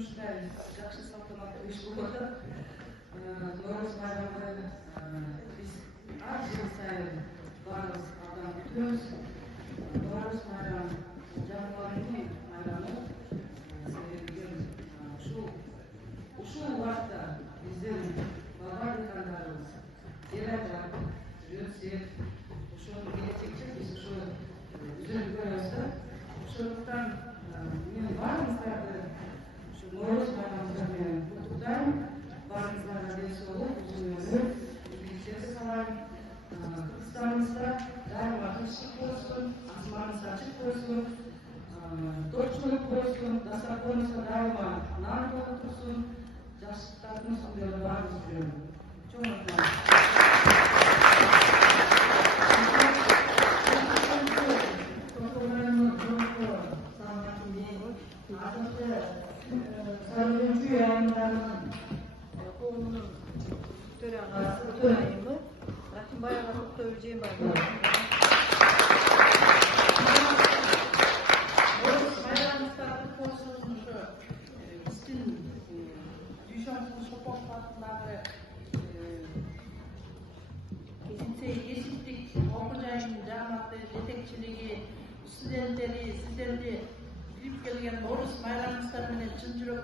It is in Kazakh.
ушундай жакшы салтанаттуу иш болуп атат. Нооруз байрамы биз ар жыл сайын баарыбыз абдан күтөбүз. Нооруз байрамы жамылгандын байрамы. Себеби ушул убакта биздин баба дыйкандарыбыз жер ажап, өсүп, ошону келечекче биз ошо үзүлүп көрөбүз да. Ошондуктан мен баарыңыздарды ушу нооруз байрамыңыздар менен куттуктайм. Баарыңыздарга ден соолук, узун өмүр, ийгиликтер каалайм. Кыргызстаныбызда дайыма тынчтык болсун, асманыбыз ачык болсун, топчулук болсун, дастарконубузда дайыма нан болуп турсун, жакшылыктардын үстүндө баарыбыз жүрөлү. Чоң рахмат. Sarıncı yayınlarının konumunun törayımı Rahim Bayrak'a çok da öleceğim var. Bayramımızda konuşulmuş bizim düşmanımız sopaklarları kesinlikle eşitlik, okuyacağın cemaatı, yetekçiliği, sizlerdi bilip gelgen Norouz bayramımızda çın жүрөк